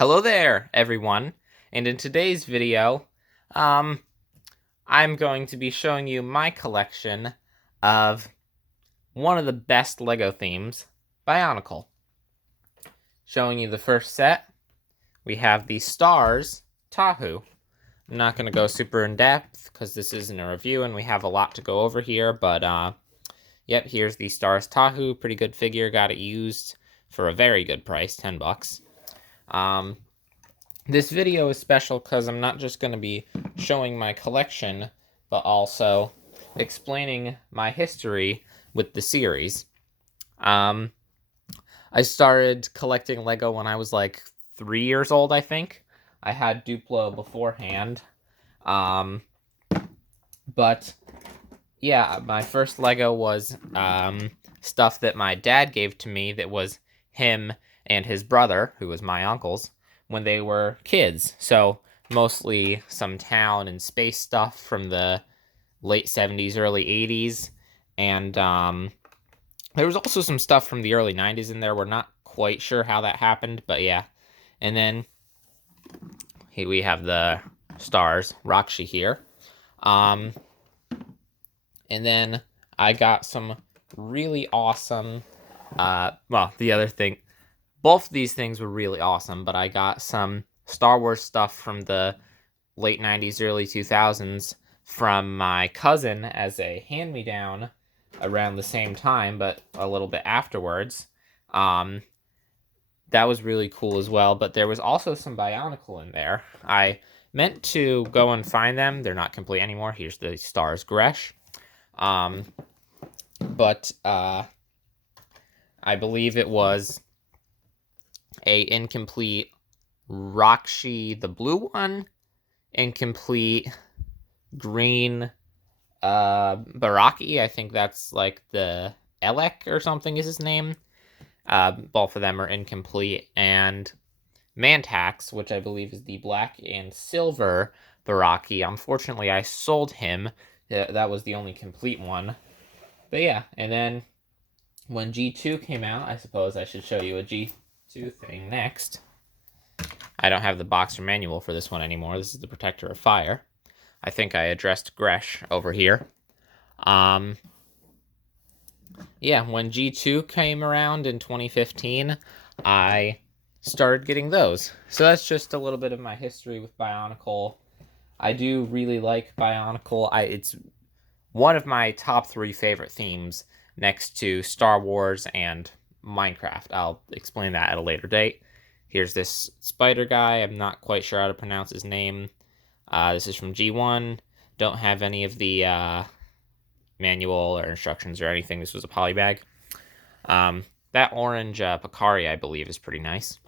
Hello there, everyone, and in today's video, I'm going to be showing you my collection of one of the best LEGO themes, Bionicle. Showing you the first set, we have the Stars Tahu. I'm not going to go super in-depth, because this isn't a review, and we have a lot to go over here, but, yep, here's the Stars Tahu, pretty good figure, got it used for a very good price, 10 bucks. This video is special because I'm not just going to be showing my collection, but also explaining my history with the series. I started collecting LEGO when I was like 3 years old, I think. I had Duplo beforehand. But yeah, my first LEGO was stuff that my dad gave to me that was him and his brother, who was my uncle's, when they were kids. So mostly some town and space stuff from the late 70s, early 80s. And there was also some stuff from the early 90s in there. We're not quite sure how that happened, but yeah. And then here we have the Stars, Rakshi here. And then I got some really awesome, well, the other thing, both of these things were really awesome, but I got some Star Wars stuff from the late 90s, early 2000s from my cousin as a hand-me-down around the same time, but a little bit afterwards. That was really cool as well, but there was also some Bionicle in there. I meant to go and find them. They're not complete anymore. Here's the Stars Gresh. But I believe it was a incomplete Rakshi, the blue one, incomplete green Baraki. I think that's like the Elec or something is his name. Both of them are incomplete. And Mantax, which I believe is the black and silver Baraki. Unfortunately, I sold him. That was the only complete one. But yeah, and then when G2 came out, I suppose I should show you a G2 thing next. I don't have the boxer manual for this one anymore. This is the Protector of Fire. I think I addressed Gresh over here. Yeah, when G2 came around in 2015, I started getting those. So that's just a little bit of my history with Bionicle. I do really like Bionicle. It's one of my top 3 favorite themes next to Star Wars and Minecraft. I'll explain that at a later date. Here's this spider guy. I'm not quite sure how to pronounce his name. This is from G1. Don't have any of the manual or instructions or anything. This was a polybag. That orange Picari, I believe, is pretty nice.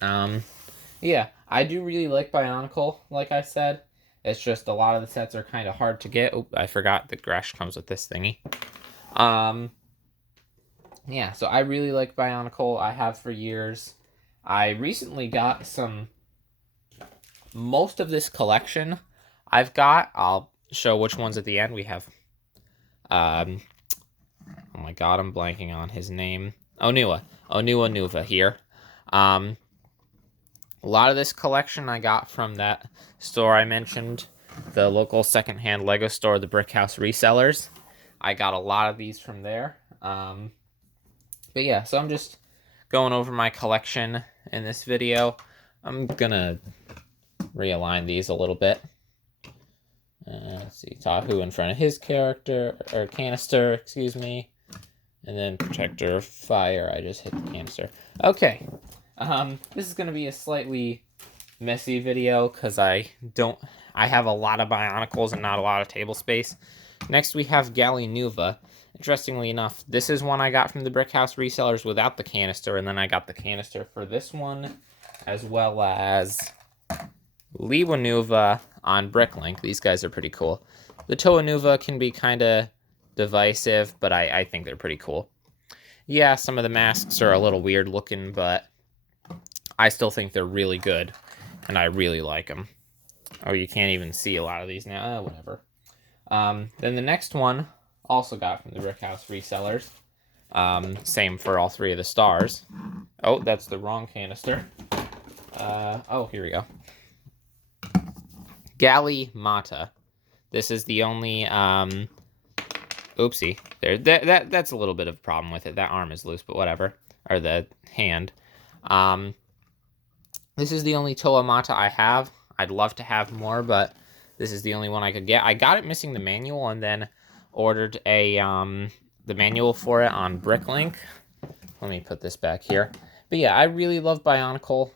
Yeah, I do really like Bionicle, like I said. It's just a lot of the sets are kind of hard to get. Oh, I forgot that Gresh comes with this thingy. Yeah, so I really like Bionicle. I have for years. I recently got most of this collection I've got. I'll show which ones at the end. We have, oh my god, I'm blanking on his name. Onua Nuva here. A lot of this collection I got from that store I mentioned, the local secondhand LEGO store, the Brick House Resellers. I got a lot of these from there. But yeah, so I'm just going over my collection in this video. I'm gonna realign these a little bit. Let's see, Tahu in front of his character, or canister, excuse me. And then Protector of Fire, I just hit the canister. Okay. This is going to be a slightly messy video because I have a lot of Bionicles and not a lot of table space. Next we have Gallinuva. Interestingly enough, this is one I got from the Brick House Resellers without the canister, and then I got the canister for this one, as well as Liwanuva on Bricklink. These guys are pretty cool. The Toanuva can be kind of divisive, but I think they're pretty cool. Yeah, some of the masks are a little weird looking, but I still think they're really good, and I really like them. Oh, you can't even see a lot of these now. Whatever. Then the next one, also got from the Brick House Resellers. Same for all 3 of the Stars. Oh, that's the wrong canister. Oh, here we go. Galley Mata. This is the only, oopsie. That's a little bit of a problem with it. That arm is loose, but whatever. Or the hand. This is the only Toa Mata I have. I'd love to have more, but this is the only one I could get. I got it missing the manual and then ordered a, the manual for it on Bricklink. Let me put this back here. But yeah, I really love Bionicle.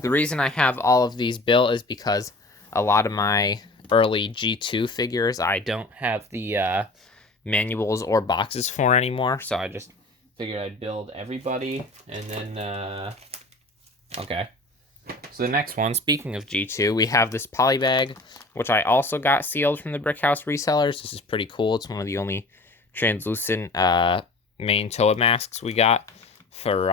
The reason I have all of these built is because a lot of my early G2 figures I don't have the manuals or boxes for anymore, so I just figured I'd build everybody, and then, okay. So the next one, speaking of G2, we have this polybag, which I also got sealed from the Brickhouse resellers. This is pretty cool. It's one of the only translucent main Toa masks we got for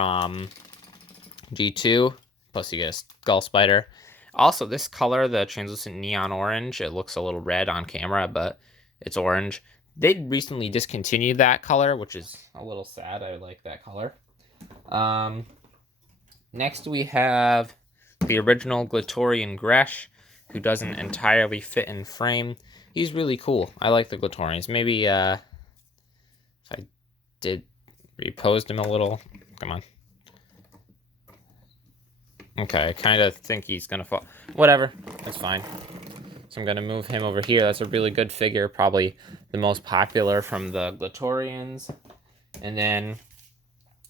G2. Plus you get a skull spider. Also, this color, the translucent neon orange, it looks a little red on camera, but it's orange. They recently discontinued that color, which is a little sad. I like that color. Next we have the original Glatorian Gresh, who doesn't entirely fit in frame. He's really cool. I like the Glatorians. Maybe if I did reposed him a little. Come on. Okay, I kind of think he's going to fall. Whatever, that's fine. So I'm going to move him over here. That's a really good figure, probably the most popular from the Glatorians. And then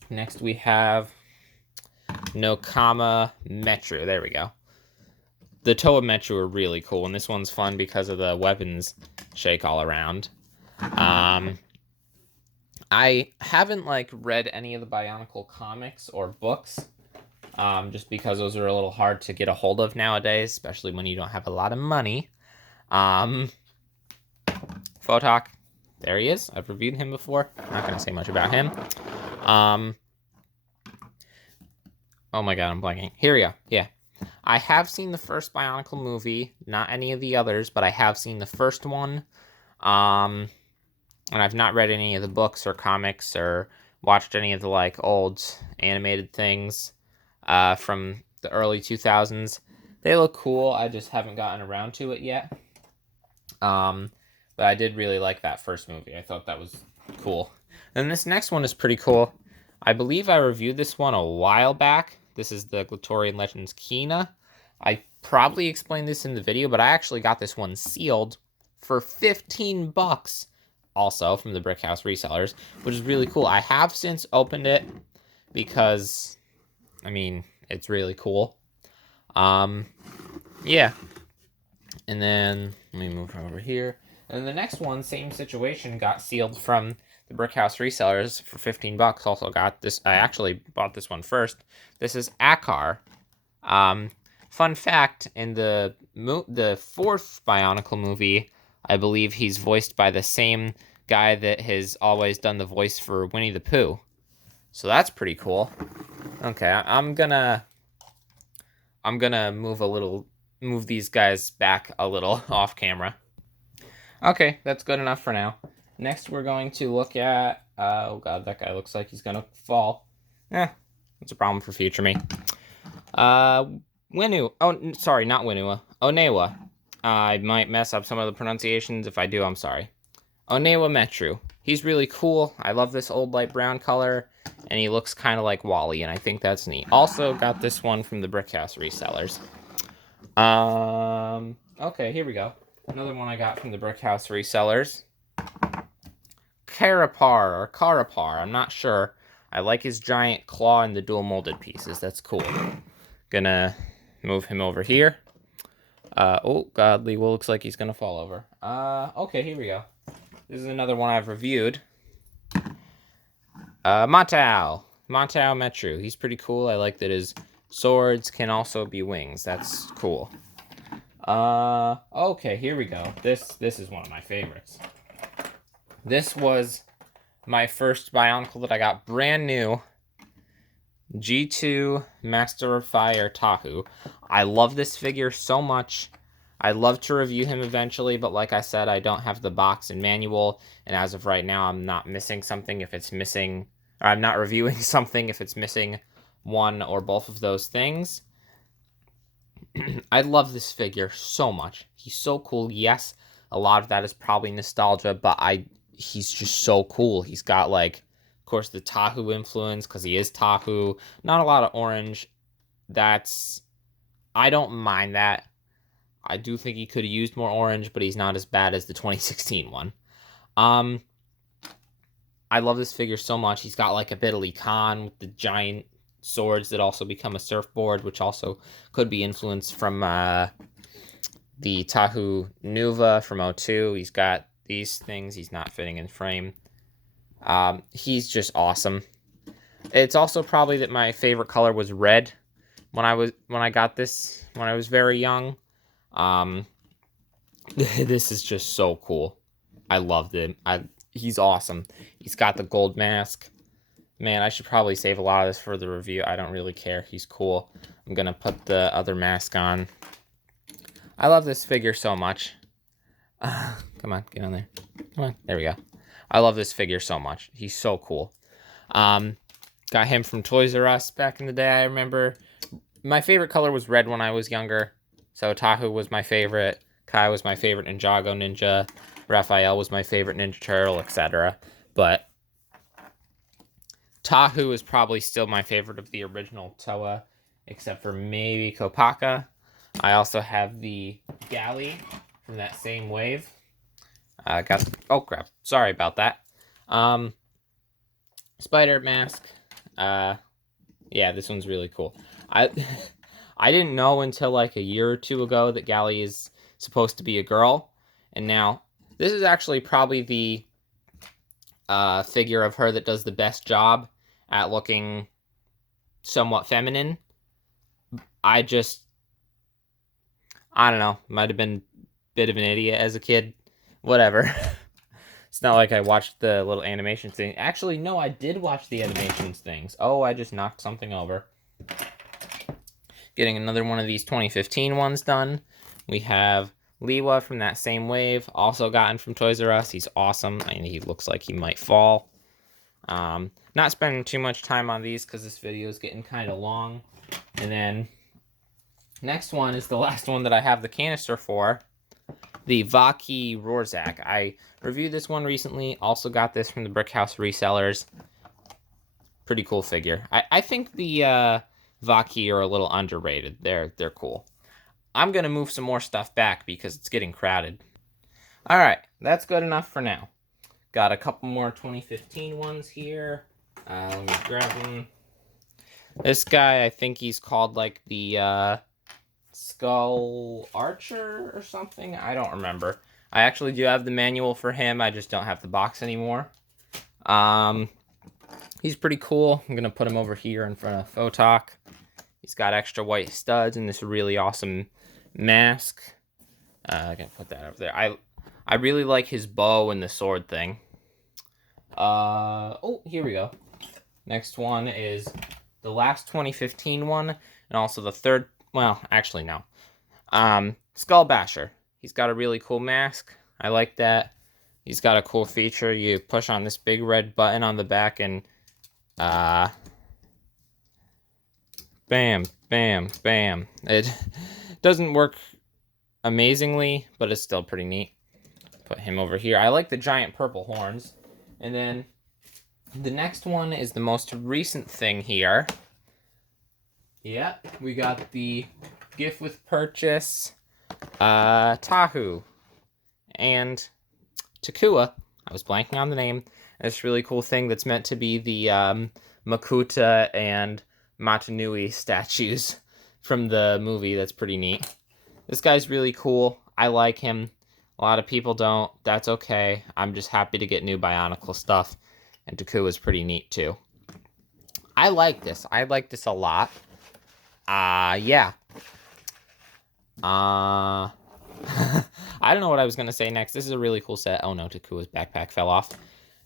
next we have Nokama Metru. There we go. The Toa Metru are really cool, and this one's fun because of the weapons shake all around. I haven't read any of the Bionicle comics or books, just because those are a little hard to get a hold of nowadays, especially when you don't have a lot of money. Photok, there he is. I've reviewed him before. I'm not going to say much about him. Oh my god, I'm blanking. Here we go. Yeah. I have seen the first Bionicle movie, not any of the others, but I have seen the first one. And I've not read any of the books or comics or watched any of the old animated things from the early 2000s. They look cool. I just haven't gotten around to it yet. But I did really like that first movie. I thought that was cool. And this next one is pretty cool. I believe I reviewed this one a while back. This is the Glatorian Legends Kina. I probably explained this in the video, but I actually got this one sealed for 15 bucks. Also from the Brickhouse resellers, which is really cool. I have since opened it because, I mean, it's really cool. Yeah. And then, let me move over here. And then the next one, same situation, got sealed from the Brickhouse resellers for 15 bucks. Also got this, I actually bought this one first. This is Akar. Fun fact, in the fourth Bionicle movie, I believe he's voiced by the same guy that has always done the voice for Winnie the Pooh. So that's pretty cool. Okay, I'm gonna move these guys back a little off camera. Okay, that's good enough for now. Next, we're going to look at, oh god, that guy looks like he's gonna fall. That's a problem for future me. Winu, oh, sorry, not Winua, Onewa. I might mess up some of the pronunciations. If I do, I'm sorry. Onewa Metru. He's really cool. I love this old light brown color, and he looks kind of like Wally, and I think that's neat. Also got this one from the Brickhouse resellers. Okay, here we go. Another one I got from the Brickhouse resellers. Karapar, or Karapar, I'm not sure. I like his giant claw and the dual molded pieces. That's cool. Gonna move him over here. Oh, godly, well, looks like he's gonna fall over. Okay, here we go. This is another one I've reviewed. Matao Metru. He's pretty cool. I like that his swords can also be wings. That's cool. Okay, here we go. This is one of my favorites. This was my first Bionicle that I got brand new. G2 Master of Fire Tahu. I love this figure so much. I'd love to review him eventually, but like I said, I don't have the box and manual, and as of right now, I'm not missing something if it's missing, or I'm not reviewing something if it's missing one or both of those things. I love this figure so much. He's so cool. Yes, a lot of that is probably nostalgia, but he's just so cool. He's got, like, of course, the Tahu influence, because he is Tahu. Not a lot of orange. I don't mind that. I do think he could have used more orange, but he's not as bad as the 2016 one. I love this figure so much. He's got, like, a Biddly Khan with the giant swords that also become a surfboard, which also could be influenced from the Tahu Nuva from 02. He's got these things. He's not fitting in frame. He's just awesome. It's also probably that my favorite color was red when I got this when I was very young. This is just so cool. I loved him. He's awesome. He's got the gold mask. Man, I should probably save a lot of this for the review. I don't really care. He's cool. I'm gonna put the other mask on. I love this figure so much. Come on, get on there. Come on, there we go. I love this figure so much. He's so cool. Got him from Toys R Us back in the day, I remember. My favorite color was red when I was younger. So Tahu was my favorite. Kai was my favorite Ninjago Ninja. Raphael was my favorite Ninja Turtle, etc. But Tahu is probably still my favorite of the original Toa, except for maybe Kopaka. I also have the Galley from that same wave. Oh crap, sorry about that. Spider mask. Yeah, this one's really cool. I didn't know until like a year or two ago that Galley is supposed to be a girl, and now this is actually probably the figure of her that does the best job at looking somewhat feminine. I don't know, might have been a bit of an idiot as a kid. Whatever. It's not like I watched the little animation thing. Actually, no, I did watch the animations things. Oh, I just knocked something over. Getting another one of these 2015 ones done. We have Liwa from that same wave, also gotten from Toys R Us. He's awesome, and he looks like he might fall. Not spending too much time on these because this video is getting kind of long. And then next one is the last one that I have the canister for. The Vaki Rorzak. I reviewed this one recently. Also got this from the Brick House resellers. Pretty cool figure. I think the Vaki are a little underrated. They're cool. I'm going to move some more stuff back because it's getting crowded. Alright, that's good enough for now. Got a couple more 2015 ones here. Let me grab them. This guy, I think he's called like the Skull Archer or something. I don't remember. I actually do have the manual for him. I just don't have the box anymore. He's pretty cool. I'm going to put him over here in front of Photok. He's got extra white studs and this really awesome mask. I'm going to put that over there. I really like his bow and the sword thing. Oh, here we go. Next one is the last 2015 one, and also the third, well, actually no. Skull Basher. He's got a really cool mask. I like that. He's got a cool feature. You push on this big red button on the back and bam, bam, bam. It doesn't work amazingly, but it's still pretty neat. Put him over here. I like the giant purple horns. And then the next one is the most recent thing here. Yeah, we got the gift with purchase Tahu and Takua. I was blanking on the name. This really cool thing that's meant to be the Makuta and Matanui statues from the movie. That's pretty neat. This guy's really cool. I like him. A lot of people don't. That's okay. I'm just happy to get new Bionicle stuff. And Takua is pretty neat too. I like this. I like this a lot. Yeah. I don't know what I was going to say next. This is a really cool set. Oh no, Takua's backpack fell off.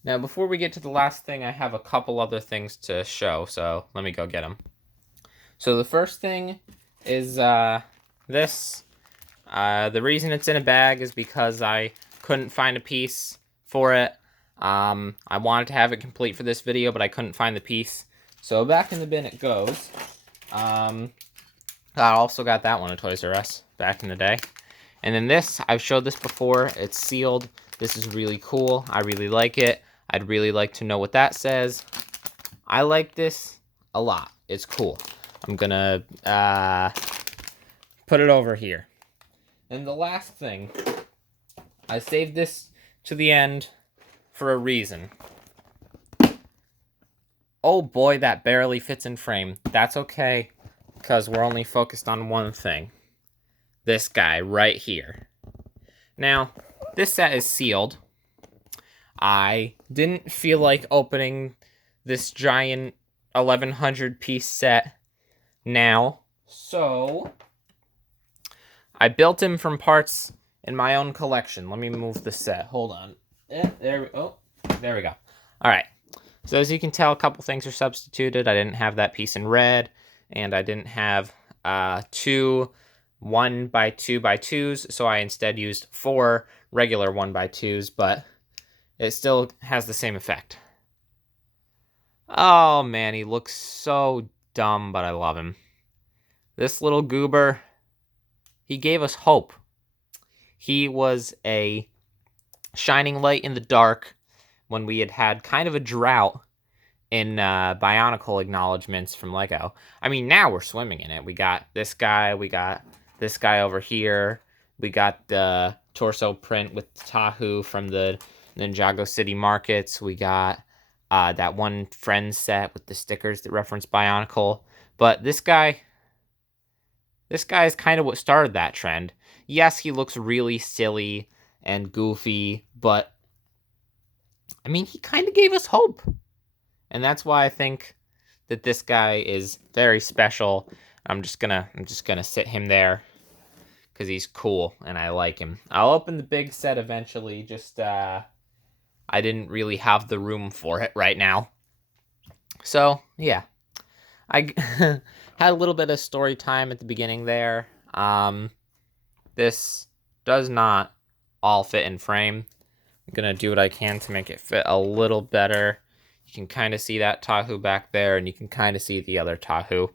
Now, before we get to the last thing, I have a couple other things to show, so let me go get them. So the first thing is this. The reason it's in a bag is because I couldn't find a piece for it. I wanted to have it complete for this video, but I couldn't find the piece. So back in the bin it goes. I also got that one at Toys R Us back in the day. And then this, I've showed this before. It's sealed. This is really cool. I really like it. I'd really like to know what that says. I like this a lot. It's cool. I'm gonna put it over here. And the last thing, I saved this to the end for a reason. Oh boy, that barely fits in frame. That's okay, because we're only focused on one thing. This guy right here. Now, this set is sealed. I didn't feel like opening this giant 1,100 piece set now, so I built him from parts in my own collection. Let me move the set. Hold on. There we go. All right. So as you can tell, a couple things are substituted. I didn't have that piece in red, and I didn't have 2 1x2x2s, so I instead used 4 regular 1x2s, but it still has the same effect. Oh man, he looks so dumb, but I love him. This little goober, he gave us hope. He was a shining light in the dark when we had had kind of a drought in Bionicle acknowledgements from Lego. I mean, now we're swimming in it. We got this guy, we got this guy over here, we got the torso print with Tahu from the Ninjago City Markets, we got that one Friends set with the stickers that reference Bionicle. But this guy is kind of what started that trend. Yes, he looks really silly and goofy, but I mean, he kind of gave us hope. And that's why I think that this guy is very special. I'm just gonna sit him there because he's cool and I like him. I'll open the big set eventually. Just I didn't really have the room for it right now. So yeah, I had a little bit of story time at the beginning there. This does not all fit in frame. I'm gonna do what I can to make it fit a little better. You can kind of see that Tahu back there, and you can kind of see the other Tahu.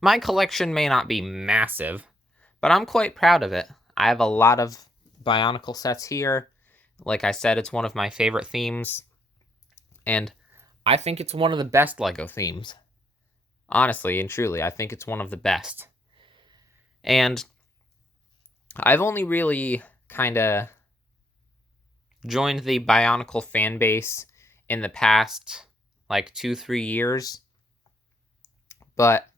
My collection may not be massive, but I'm quite proud of it. I have a lot of Bionicle sets here. Like I said, it's one of my favorite themes, and I think it's one of the best Lego themes. Honestly and truly, I think it's one of the best. And I've only really kind of joined the Bionicle fan base in the past, like 2-3 years. But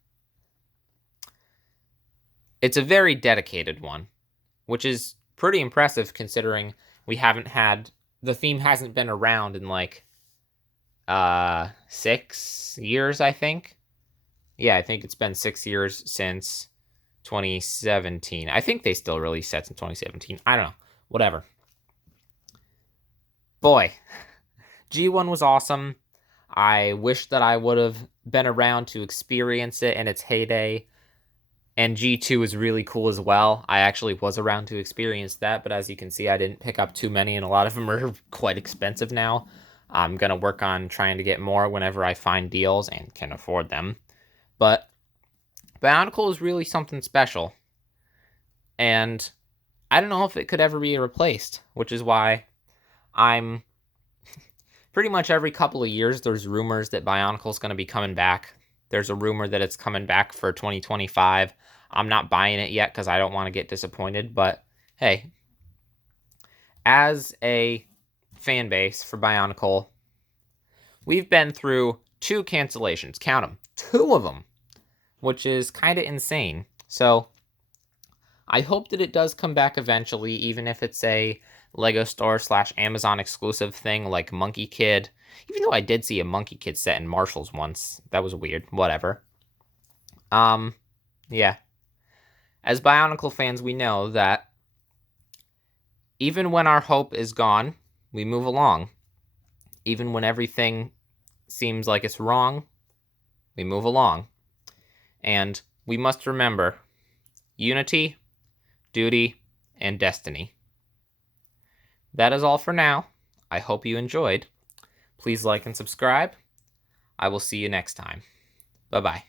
it's a very dedicated one, which is pretty impressive considering the theme hasn't been around in like 6 years, I think. Yeah, I think it's been 6 years since 2017. I think they still released sets in 2017. I don't know. Whatever. Boy, G1 was awesome. I wish that I would have been around to experience it in its heyday. And G2 is really cool as well. I actually was around to experience that, but as you can see, I didn't pick up too many, and a lot of them are quite expensive now. I'm going to work on trying to get more whenever I find deals and can afford them. But Bionicle is really something special. And I don't know if it could ever be replaced, which is why I'm pretty much every couple of years there's rumors that Bionicle is going to be coming back. There's a rumor that it's coming back for 2025. I'm not buying it yet because I don't want to get disappointed, but hey, as a fan base for Bionicle, we've been through 2 cancellations. Count them. 2 of them, which is kind of insane. So I hope that it does come back eventually, even if it's a Lego Store / Amazon exclusive thing like Monkey Kid. Even though I did see a Monkey Kid set in Marshall's once. That was weird. Whatever. Yeah. As Bionicle fans, we know that even when our hope is gone, we move along. Even when everything seems like it's wrong, we move along. And we must remember unity, duty, and destiny. That is all for now. I hope you enjoyed. Please like and subscribe. I will see you next time. Bye-bye.